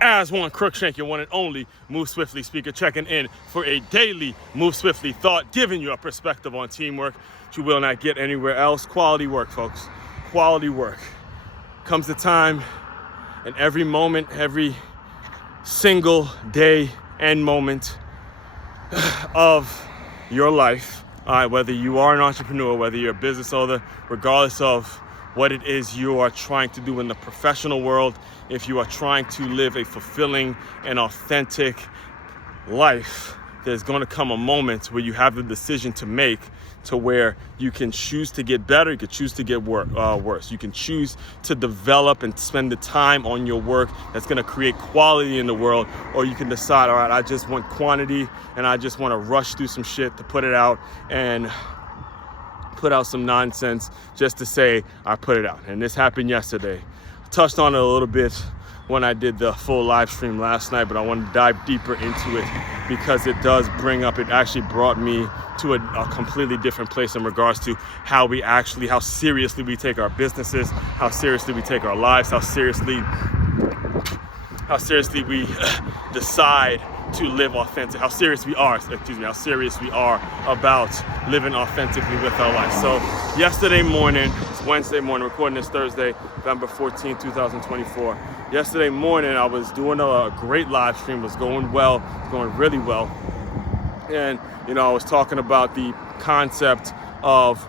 As one Crookshank, your one and only Move Swiftly speaker, checking in for a daily Move Swiftly thought, giving you a perspective on teamwork that you will not get anywhere else. Quality work, folks. Quality work. Comes the time, and every moment, every single day and moment of your life, whether you are an entrepreneur, whether you're a business owner, regardless of what it is you are trying to do in the professional world, if you are trying to live a fulfilling and authentic life, there's going to come a moment where you have the decision to make to where you can choose to get better, you can choose to get worse. You can choose to develop and spend the time on your work that's going to create quality in the world, or you can decide, all right, I just want quantity and I just want to rush through some shit to put it out and put out some nonsense just to say I put it out. And this happened yesterday. I touched on it a little bit when I did the full live stream last night, but I want to dive deeper into it because it does bring up, it actually brought me to a completely different place in regards to how seriously we take our businesses, how seriously we take our lives, how seriously we decide to live authentic, how serious we are about living authentically with our life. So yesterday morning, it's Wednesday morning, recording this Thursday, November 14, 2024. Yesterday morning, I was doing a great live stream, was going well, going really well. And, I was talking about the concept of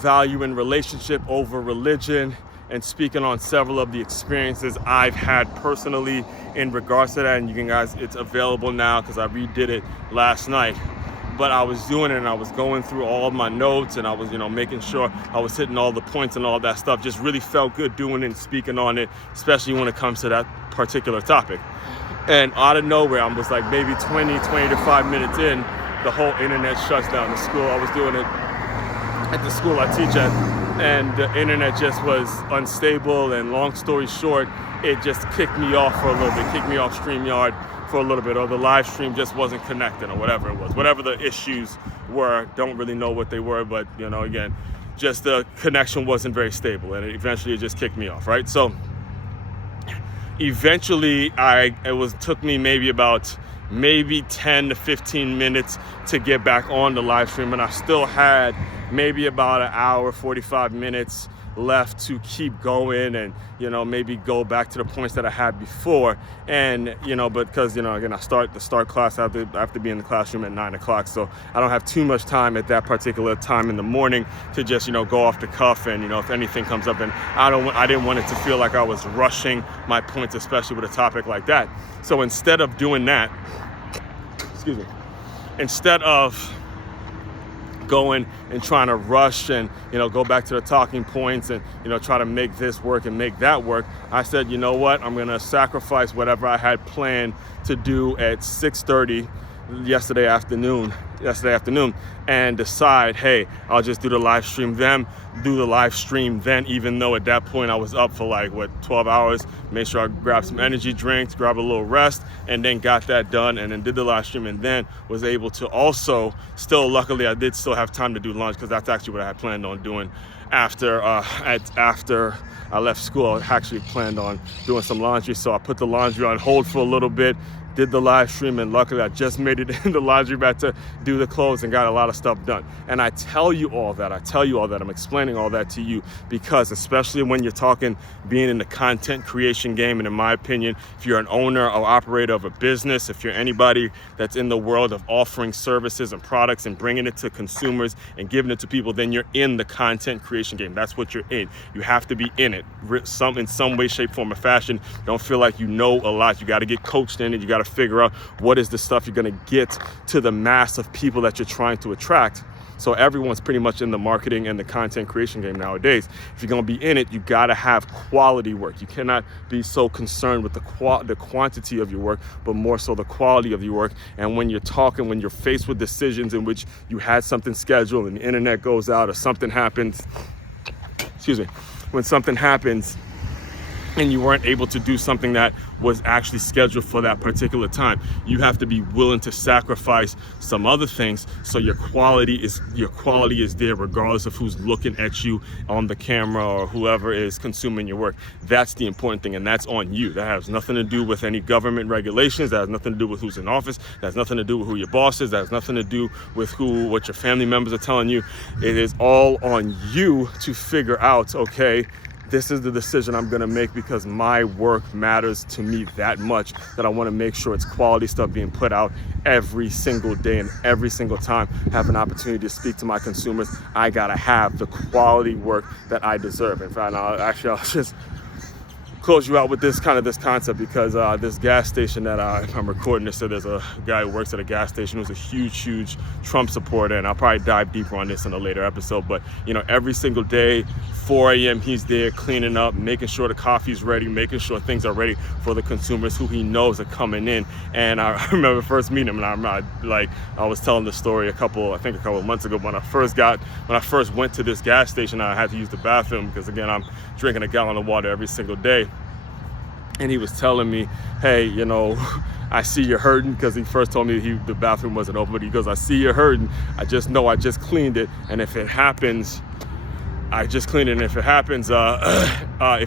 value in relationship over religion, and speaking on several of the experiences I've had personally in regards to that. And you can guys, it's available now because I redid it last night. But I was doing it and I was going through all of my notes and I was, making sure I was hitting all the points and all that stuff. Just really felt good doing it and speaking on it, especially when it comes to that particular topic. And out of nowhere, I was like maybe 20 to 5 minutes in, the whole internet shuts down. The school, I was doing it at the school I teach at, and the internet just was unstable, and long story short, it just kicked me off for a little bit, kicked me off StreamYard for a little bit, or the live stream just wasn't connecting, or whatever it was. Whatever the issues were, don't really know what they were, but again, just the connection wasn't very stable, and eventually it just kicked me off, right? So eventually took me maybe 10 to 15 minutes to get back on the live stream, and I still had maybe about an hour, 45 minutes left to keep going and, maybe go back to the points that I had before. And, but because, again, I start class, I have to be in the classroom at 9 o'clock. So I don't have too much time at that particular time in the morning to just, go off the cuff. And, if anything comes up, and I didn't want it to feel like I was rushing my points, especially with a topic like that. So instead of doing that, instead of going and trying to rush and go back to the talking points and try to make this work and make that work, I said, you know what, I'm gonna sacrifice whatever I had planned to do at 6:30 yesterday afternoon and decide, hey, I'll just do the live stream then, even though at that point I was up for 12 hours, made sure I grabbed some energy drinks, grabbed a little rest, and then got that done, and then did the live stream, and then was able to also luckily I did still have time to do lunch, because that's actually what I had planned on doing after I left school. I actually planned on doing some laundry, so I put the laundry on hold for a little bit, did the live stream, and luckily I just made it in the laundry back to do the clothes and got a lot of stuff done. And I tell you all that, I'm explaining all that to you because, especially when you're talking being in the content creation game, and in my opinion, if you're an owner or operator of a business, if you're anybody that's in the world of offering services and products and bringing it to consumers and giving it to people, then you're in the content creation game. That's what you're in. You have to be in it in some way, shape, form, or fashion. Don't feel like you know a lot. You got to get coached in it. You got to figure out what is the stuff you're going to get to the mass of people that you're trying to attract. So everyone's pretty much in the marketing and the content creation game nowadays. If you're going to be in it, you got to have quality work. You cannot be so concerned with the quantity of your work, but more so the quality of your work. And when you're faced with decisions in which you had something scheduled and the internet goes out or something happens, when something happens and you weren't able to do something that was actually scheduled for that particular time. You have to be willing to sacrifice some other things so your quality is there regardless of who's looking at you on the camera or whoever is consuming your work. That's the important thing, and that's on you. That has nothing to do with any government regulations. That has nothing to do with who's in office. That has nothing to do with who your boss is. That has nothing to do with what your family members are telling you. It is all on you to figure out, okay, this is the decision I'm gonna make because my work matters to me that much that I wanna make sure it's quality stuff being put out every single day, and every single time I have an opportunity to speak to my consumers, I gotta have the quality work that I deserve. In fact, I'll just close you out with this concept, because this gas station that I'm recording this, so there's a guy who works at a gas station who's a huge Trump supporter, and I'll probably dive deeper on this in a later episode. But every single day, 4 a.m. he's there cleaning up, making sure the coffee's ready, making sure things are ready for the consumers who he knows are coming in. And I remember first meeting him, and I was telling the story a couple of months ago when I first went to this gas station. I had to use the bathroom because, again, I'm drinking a gallon of water every single day. And he was telling me, hey, I see you're hurting, because he first told me the bathroom wasn't open, but he goes, I see you're hurting. I just cleaned it. And if it happens, if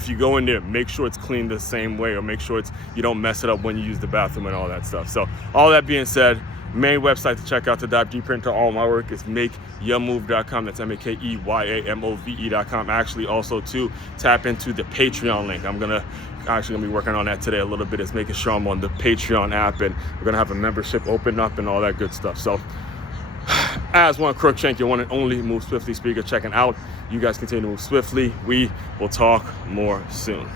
you go in there, make sure it's cleaned the same way, or make sure you don't mess it up when you use the bathroom and all that stuff. So all that being said, main website to check out to dive deeper into all my work is makeyourmove.com. That's MakeYamove.com. Actually, also to tap into the Patreon link. I'm gonna be working on that today a little bit. Is making sure I'm on the Patreon app, and we're gonna have a membership open up and all that good stuff. So as one Crookshank, your one and only Move Swiftly speaker, checking out. You guys continue to move swiftly. We will talk more soon.